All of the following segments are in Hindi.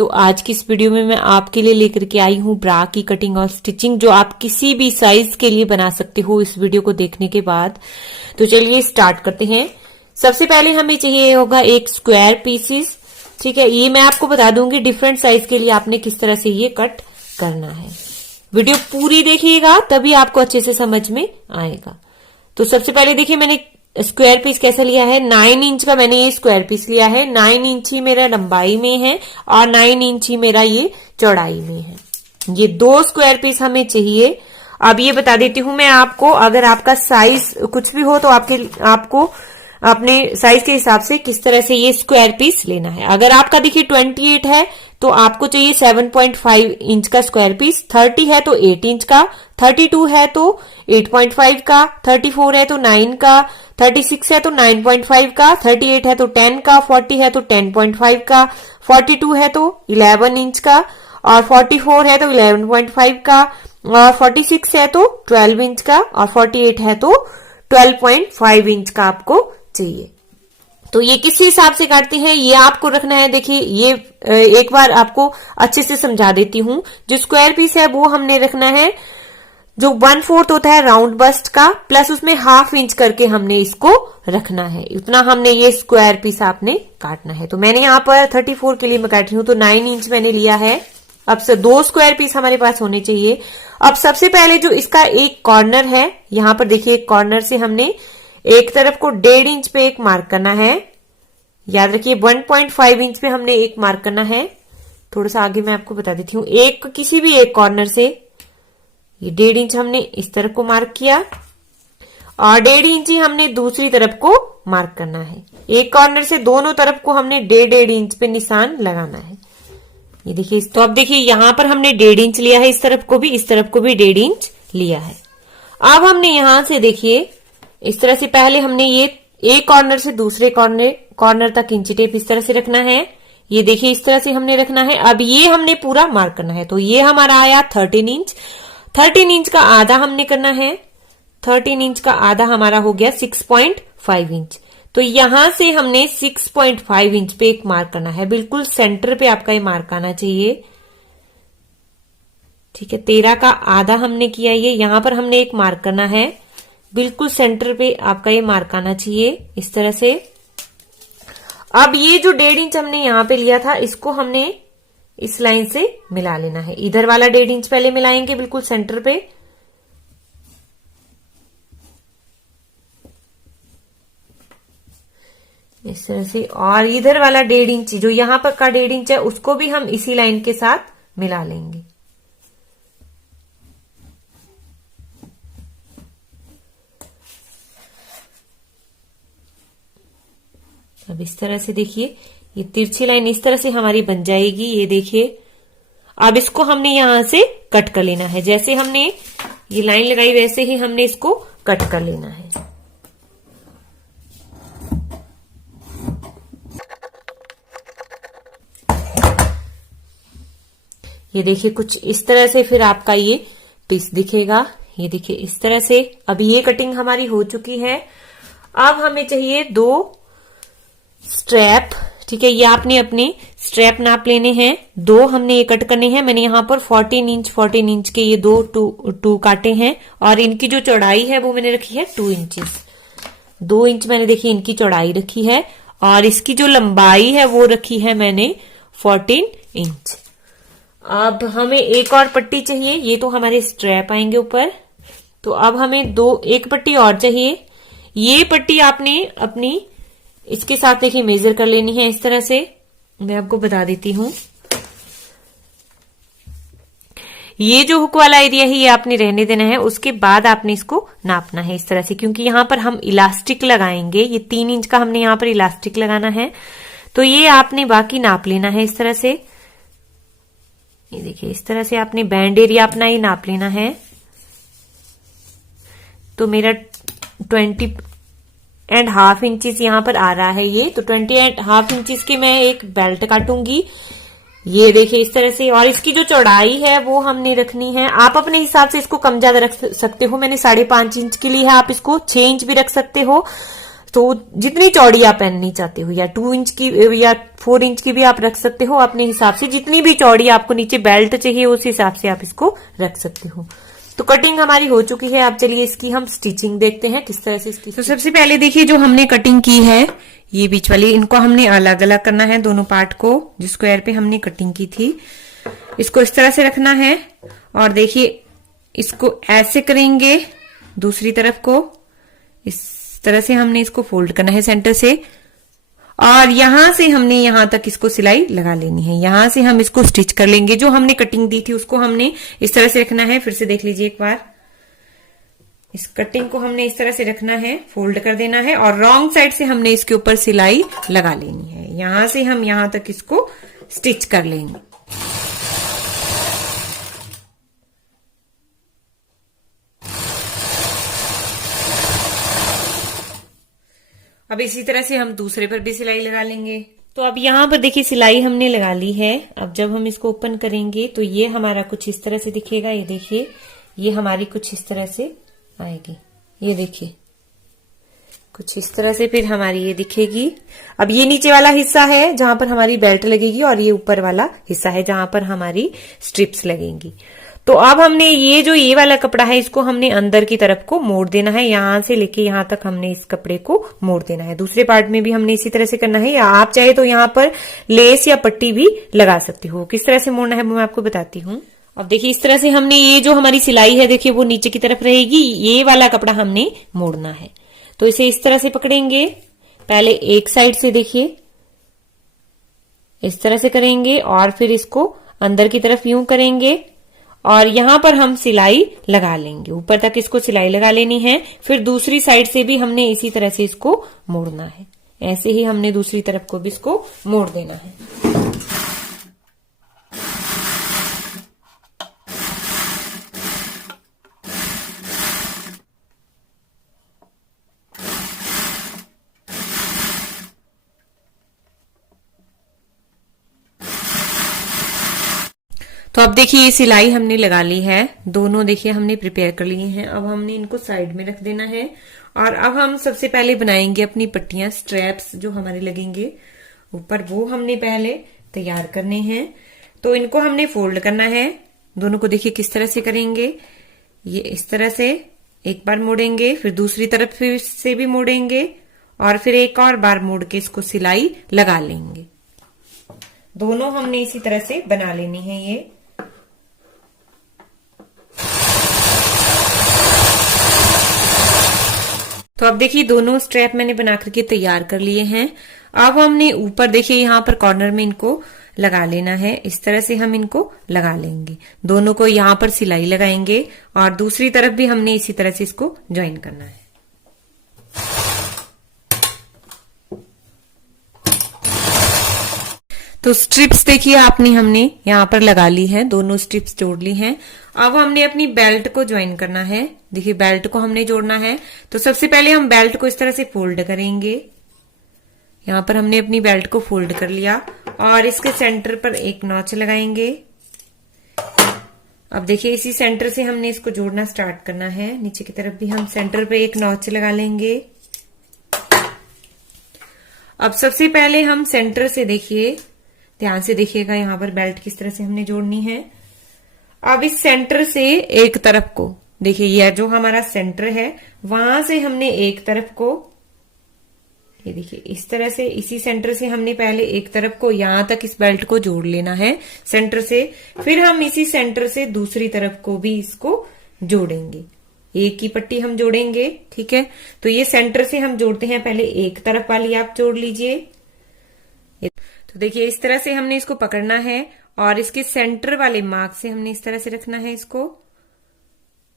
तो आज की इस वीडियो में मैं आपके लिए लेकर के आई हूँ ब्रा की कटिंग और स्टिचिंग, जो आप किसी भी साइज के लिए बना सकते हो इस वीडियो को देखने के बाद। तो चलिए स्टार्ट करते हैं। सबसे पहले हमें चाहिए होगा एक स्क्वायर पीसीस। ठीक है, ये मैं आपको बता दूंगी डिफरेंट साइज के लिए आपने किस तरह से ये कट करना है। वीडियो पूरी देखिएगा तभी आपको अच्छे से समझ में आएगा। तो सबसे पहले देखिए मैंने स्क्वायर पीस कैसा लिया है। 9 इंच का मैंने ये स्क्वायर पीस लिया है। 9 इंच ही मेरा लंबाई में है और 9 इंच ही मेरा ये चौड़ाई में है। ये 2 स्क्वायर पीस हमें चाहिए। अब ये बता देती हूं मैं आपको, अगर आपका साइज कुछ भी हो तो आपको अपने साइज के हिसाब से किस तरह से ये स्क्वायर पीस लेना है। अगर आपका देखिए 28 है तो आपको चाहिए 7.5 इंच का स्क्वायर पीस। 30 है तो 8 इंच का, 32 है तो 8.5 का, 34 है तो 9 का, 36 है तो 9.5 का, 38 है तो 10 का, 40 है तो 10.5 का, 42 है तो 11 इंच का और 44 है तो 11.5 का और 46 है तो 12 इंच का और 48 है तो 12.5 इंच का आपको चाहिए। तो ये किस हिसाब से काटते हैं ये आपको रखना है। देखिए ये एक बार आपको अच्छे से समझा देती हूं। जो स्क्वायर पीस है वो हमने रखना है जो 1/4 होता है राउंड बस्ट का, प्लस उसमें ½ इंच करके हमने इसको रखना है। इतना हमने ये स्क्वायर पीस आपने काटना है। तो मैंने यहाँ पर 34 के लिए मैं काट रही हूँ तो 9 इंच मैंने लिया है। अब से 2 स्क्वायर पीस हमारे पास होने चाहिए। अब सबसे पहले जो इसका एक कॉर्नर है, यहाँ पर देखिए एक कॉर्नर से हमने एक तरफ को 1.5 इंच पे एक मार्क करना है। याद रखिए 1.5 इंच पे हमने एक मार्क करना है। थोड़ा सा आगे मैं आपको बता देती हूँ। किसी भी एक कॉर्नर से ये 1.5 इंच हमने इस तरफ को मार्क किया और 1.5 इंच ही हमने दूसरी तरफ को मार्क करना है। एक कॉर्नर से दोनों तरफ को हमने 1.5 इंच पे निशान लगाना है। ये देखिए, तो अब देखिए यहां पर हमने 1.5 इंच लिया है, इस तरफ को भी 1.5 इंच लिया है। अब हमने यहां से देखिए इस तरह से पहले हमने ये एक कॉर्नर से दूसरे कॉर्नर तक इंची टेप इस तरह से रखना है। ये देखिए इस तरह से हमने रखना है। अब ये हमने पूरा मार्क करना है। तो ये हमारा आया 13 इंच। 13 इंच का आधा हमने करना है। 13 इंच का आधा हमारा हो गया 6.5 इंच। तो यहां से हमने 6.5 इंच पे एक मार्क करना है। बिल्कुल सेंटर पे आपका ये मार्क आना चाहिए। ठीक है, 13 का आधा हमने किया। ये यहां पर हमने एक मार्क करना है। बिल्कुल सेंटर पे आपका ये मार्क आना चाहिए इस तरह से। अब ये जो 1.5 इंच हमने यहां पे लिया था इसको हमने इस लाइन से मिला लेना है। इधर वाला 1.5 इंच पहले मिलाएंगे बिल्कुल सेंटर पे। इस तरह से, और इधर वाला 1.5 इंच जो यहां पर का 1.5 इंच है उसको भी हम इसी लाइन के साथ मिला लेंगे। अब इस तरह से देखिए ये तिरछी लाइन इस तरह से हमारी बन जाएगी। ये देखिए अब इसको हमने यहां से कट कर लेना है। जैसे हमने ये लाइन लगाई वैसे ही हमने इसको कट कर लेना है। ये देखिए कुछ इस तरह से फिर आपका ये पीस दिखेगा। ये देखिए इस तरह से। अब ये कटिंग हमारी हो चुकी है। अब हमें चाहिए 2 स्ट्रैप। ठीक है, ये आपने अपने स्ट्रैप नाप लेने हैं। 2 हमने ये कट करने हैं। मैंने यहाँ पर 14 इंच के ये 2 काटे हैं और इनकी जो चौड़ाई है वो मैंने रखी है 2 इंचेस। 2 इंच मैंने देखिए इनकी चौड़ाई रखी है और इसकी जो लंबाई है वो रखी है मैंने 14 इंच। अब हमें एक और पट्टी चाहिए। ये तो हमारे स्ट्रैप आएंगे ऊपर। तो अब हमें एक पट्टी और चाहिए। ये पट्टी आपने अपनी इसके साथ देखिए मेजर कर लेनी है इस तरह से। मैं आपको बता देती हूं। ये जो हुक वाला एरिया है ये आपने रहने देना है। उसके बाद आपने इसको नापना है इस तरह से, क्योंकि यहां पर हम इलास्टिक लगाएंगे। ये 3 इंच का हमने यहां पर इलास्टिक लगाना है। तो ये आपने बाकी नाप लेना है इस तरह से। ये देखिए इस तरह से आपने बैंड एरिया अपना ही नाप लेना है। तो मेरा 20.5 इंचेस यहाँ पर आ रहा है ये। तो 20.5 इंचेस की मैं एक बेल्ट काटूंगी। ये देखिए इस तरह से। और इसकी जो चौड़ाई है वो हमने रखनी है। आप अपने हिसाब से इसको कम ज्यादा रख सकते हो। मैंने 5.5 इंच की ली है। आप इसको 6 इंच भी रख सकते हो। तो जितनी चौड़ी आप पहननी चाहते हो, या 2 इंच की या 4 इंच की भी आप रख सकते हो अपने हिसाब से। जितनी भी चौड़ी आपको नीचे बेल्ट चाहिए उस हिसाब से आप इसको रख सकते हो। तो कटिंग हमारी हो चुकी है। अब चलिए इसकी हम स्टिचिंग देखते हैं किस तरह से इसकी। तो सबसे पहले देखिए जो हमने कटिंग की है, ये बीच वाली, इनको हमने अलग अलग करना है, दोनों पार्ट को जो स्क्वायर पे हमने कटिंग की थी इसको इस तरह से रखना है। और देखिए इसको ऐसे करेंगे, दूसरी तरफ को इस तरह से हमने इसको फोल्ड करना है सेंटर से, और यहां से हमने यहां तक इसको सिलाई लगा लेनी है। यहां से हम इसको स्टिच कर लेंगे। जो हमने कटिंग दी थी उसको हमने इस तरह से रखना है। फिर से देख लीजिए एक बार, इस कटिंग को हमने इस तरह से रखना है, फोल्ड कर देना है, और रॉन्ग साइड से हमने इसके ऊपर सिलाई लगा लेनी है। यहां से हम यहां तक इसको स्टिच कर लेंगे। अब इसी तरह से हम दूसरे पर भी सिलाई लगा लेंगे। तो अब यहाँ पर देखिए सिलाई हमने लगा ली है। अब जब हम इसको ओपन करेंगे तो ये हमारा कुछ इस तरह से दिखेगा। ये देखिए, ये हमारी कुछ इस तरह से आएगी। ये देखिए कुछ इस तरह से फिर हमारी ये दिखेगी। अब ये नीचे वाला हिस्सा है जहां पर हमारी बेल्ट लगेगी, और ये ऊपर वाला हिस्सा है जहां पर हमारी स्ट्रिप्स लगेंगी। तो अब हमने ये वाला कपड़ा है इसको हमने अंदर की तरफ को मोड़ देना है। यहां से लेके यहां तक हमने इस कपड़े को मोड़ देना है। दूसरे पार्ट में भी हमने इसी तरह से करना है, या आप चाहे तो यहां पर लेस या पट्टी भी लगा सकते हो। किस तरह से मोड़ना है वो मैं आपको बताती हूँ। अब देखिए इस तरह से हमने ये जो हमारी सिलाई है देखिए वो नीचे की तरफ रहेगी। ये वाला कपड़ा हमने मोड़ना है। तो इसे इस तरह से पकड़ेंगे, पहले एक साइड से देखिए इस तरह से करेंगे, और फिर इसको अंदर की तरफ यूं करेंगे, और यहां पर हम सिलाई लगा लेंगे। ऊपर तक इसको सिलाई लगा लेनी है। फिर दूसरी साइड से भी हमने इसी तरह से इसको मोड़ना है। ऐसे ही हमने दूसरी तरफ को भी इसको मोड़ देना है। तो अब देखिए ये सिलाई हमने लगा ली है, दोनों देखिए हमने प्रिपेयर कर लिए हैं। अब हमने इनको साइड में रख देना है, और अब हम सबसे पहले बनाएंगे अपनी पट्टियां, स्ट्रैप्स जो हमारे लगेंगे ऊपर, वो हमने पहले तैयार करने हैं। तो इनको हमने फोल्ड करना है। दोनों को देखिए किस तरह से करेंगे, ये इस तरह से एक बार मोड़ेंगे, फिर दूसरी तरफ से भी मोड़ेंगे, और फिर एक और बार मोड़ के इसको सिलाई लगा लेंगे। दोनों हमने इसी तरह से बना लेनी है ये। तो अब देखिए दोनों स्ट्रैप मैंने बना करके तैयार कर लिए हैं। अब हमने ऊपर देखिए यहाँ पर कॉर्नर में इनको लगा लेना है। इस तरह से हम इनको लगा लेंगे। दोनों को यहाँ पर सिलाई लगाएंगे, और दूसरी तरफ भी हमने इसी तरह से इसको ज्वाइन करना है। तो स्ट्रिप्स देखिए हमने यहाँ पर लगा ली है, दोनों स्ट्रिप्स जोड़ ली हैं। अब हमने अपनी बेल्ट को ज्वाइन करना है। देखिए बेल्ट को हमने जोड़ना है। तो सबसे पहले हम बेल्ट को इस तरह से फोल्ड करेंगे। यहाँ पर हमने अपनी बेल्ट को फोल्ड कर लिया, और इसके सेंटर पर एक नॉच लगाएंगे। अब देखिए इसी सेंटर से हमने इसको जोड़ना स्टार्ट करना है। नीचे की तरफ भी हम सेंटर पे एक नॉच लगा लेंगे। अब सबसे पहले हम सेंटर से देखिए, ध्यान से देखिएगा यहाँ पर बेल्ट किस तरह से हमने जोड़नी है। अब इस सेंटर से एक तरफ को देखिए, यह जो हमारा सेंटर है वहां से हमने एक तरफ को, ये देखिए इस तरह से, इसी सेंटर से हमने पहले एक तरफ को यहां तक इस बेल्ट को जोड़ लेना है सेंटर से। फिर हम इसी सेंटर से दूसरी तरफ को भी इसको जोड़ेंगे। एक ही पट्टी हम जोड़ेंगे, ठीक है। तो ये सेंटर से हम जोड़ते हैं, पहले एक तरफ वाली आप जोड़ लीजिए। तो देखिए इस तरह से हमने इसको पकड़ना है, और इसके सेंटर वाले मार्क से हमने इस तरह से रखना है इसको,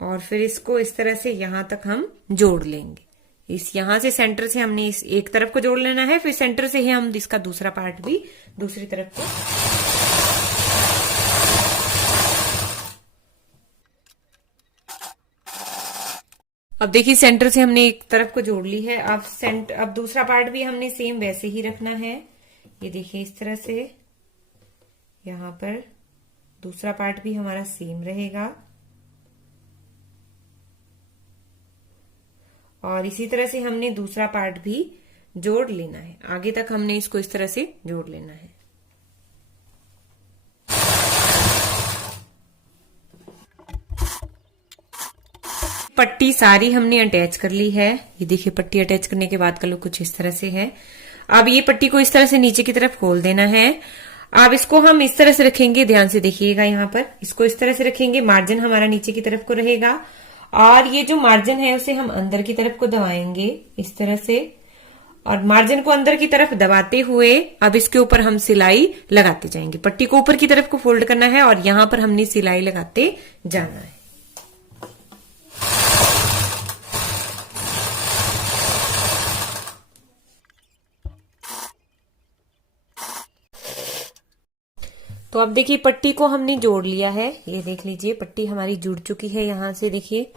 और फिर इसको इस तरह से यहां तक हम जोड़ लेंगे। इस यहां से सेंटर से हमने इस एक तरफ को जोड़ लेना है, फिर सेंटर से ही हम इसका दूसरा पार्ट भी दूसरी तरफ को। अब देखिए सेंटर से हमने एक तरफ को जोड़ ली है। अब दूसरा पार्ट भी हमने सेम वैसे ही रखना है। ये देखिए इस तरह से यहां पर दूसरा पार्ट भी हमारा सेम रहेगा, और इसी तरह से हमने दूसरा पार्ट भी जोड़ लेना है। आगे तक हमने इसको इस तरह से जोड़ लेना है। पट्टी सारी हमने अटैच कर ली है। ये देखिए पट्टी अटैच करने के बाद का लुक कुछ इस तरह से है। अब ये पट्टी को इस तरह से नीचे की तरफ खोल देना है। अब इसको हम इस तरह से रखेंगे, ध्यान से देखिएगा, यहाँ पर इसको इस तरह से रखेंगे, मार्जिन हमारा नीचे की तरफ को रहेगा और ये जो मार्जिन है उसे हम अंदर की तरफ को दबाएंगे इस तरह से, और मार्जिन को अंदर की तरफ दबाते हुए अब इसके ऊपर हम सिलाई लगाते जाएंगे। पट्टी को ऊपर की तरफ को फोल्ड करना है और यहां पर हमने सिलाई लगाते जाना है। तो अब देखिए पट्टी को हमने जोड़ लिया है। ये देख लीजिए पट्टी हमारी जुड़ चुकी है यहां से, देखिए।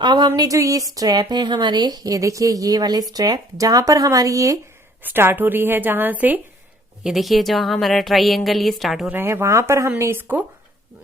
अब हमने जो ये स्ट्रैप है हमारे, ये देखिए ये वाले स्ट्रैप जहां पर हमारी ये स्टार्ट हो रही है, जहां से ये देखिए जहां हमारा ट्राइंगल ये स्टार्ट हो रहा है, वहां पर हमने इसको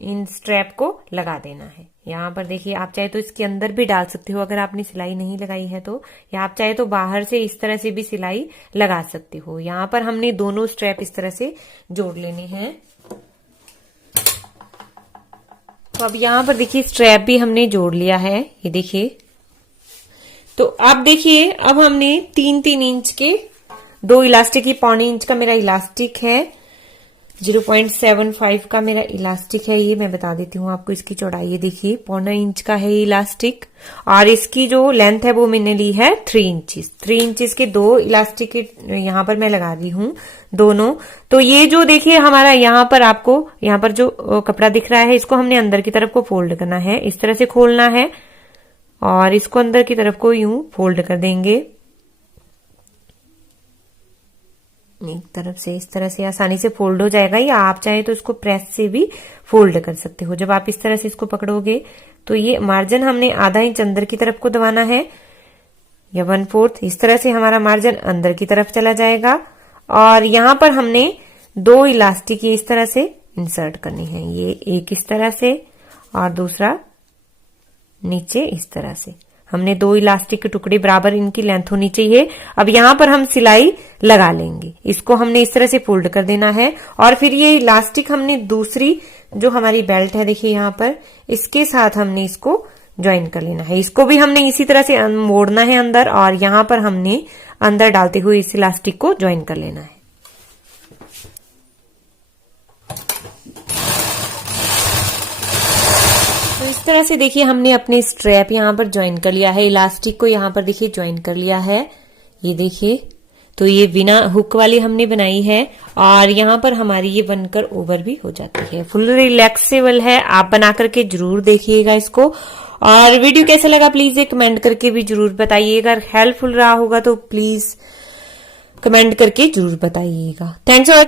इन स्ट्रैप को लगा देना है। यहाँ पर देखिए आप चाहे तो इसके अंदर भी डाल सकते हो अगर आपने सिलाई नहीं लगाई है तो, या आप चाहे तो बाहर से इस तरह से भी सिलाई लगा सकते हो। यहाँ पर हमने दोनों स्ट्रैप इस तरह से जोड़ लेने हैं। तो अब यहाँ पर देखिए स्ट्रैप भी हमने जोड़ लिया है, ये देखिए। तो अब देखिए अब हमने 3-3 इंच के 2 इलास्टिक की, 1.25 इंच का मेरा इलास्टिक है, 0.75 का मेरा इलास्टिक है। ये मैं बता देती हूँ आपको, इसकी चौड़ाई ये देखिए 1.25 इंच का है ये इलास्टिक, और इसकी जो लेंथ है वो मैंने ली है 3 इंचेस। 3 इंचेस के 2 इलास्टिक यहाँ पर मैं लगा रही हूँ दोनों। तो ये जो देखिए हमारा यहाँ पर आपको यहाँ पर जो कपड़ा दिख रहा है, इसको हमने अंदर की तरफ को फोल्ड करना है, इस तरह से खोलना है और इसको अंदर की तरफ को यूं फोल्ड कर देंगे एक तरफ से, इस तरह से आसानी से फोल्ड हो जाएगा, या आप चाहे तो इसको प्रेस से भी फोल्ड कर सकते हो। जब आप इस तरह से इसको पकड़ोगे तो ये मार्जिन हमने आधा इंच अंदर की तरफ को दबाना है, या 1/4, इस तरह से हमारा मार्जिन अंदर की तरफ चला जाएगा। और यहाँ पर हमने 2 इलास्टिक इस तरह से इंसर्ट करनी है, ये एक इस तरह से और दूसरा नीचे इस तरह से। हमने 2 इलास्टिक के टुकड़े बराबर इनकी लेंथ होनी चाहिए। अब यहाँ पर हम सिलाई लगा लेंगे, इसको हमने इस तरह से फोल्ड कर देना है और फिर ये इलास्टिक हमने दूसरी जो हमारी बेल्ट है देखिए यहाँ पर, इसके साथ हमने इसको ज्वाइन कर लेना है। इसको भी हमने इसी तरह से मोड़ना है अंदर, और यहाँ पर हमने अंदर डालते हुए इस इलास्टिक को ज्वाइन कर लेना है। तो इस तरह से देखिए हमने अपने स्ट्रैप यहाँ पर ज्वाइन कर लिया है, इलास्टिक को यहाँ पर देखिए ज्वाइन कर लिया है, ये देखिए। तो ये बिना हुक वाली हमने बनाई है और यहाँ पर हमारी ये बनकर ओवर भी हो जाती है। फुल रिलैक्सेबल है, आप बना करके जरूर देखिएगा इसको। और वीडियो कैसा लगा प्लीज एक कमेंट करके भी जरूर बताइएगा। अगर हेल्पफुल रहा होगा तो प्लीज कमेंट करके जरूर बताइएगा। Thanks for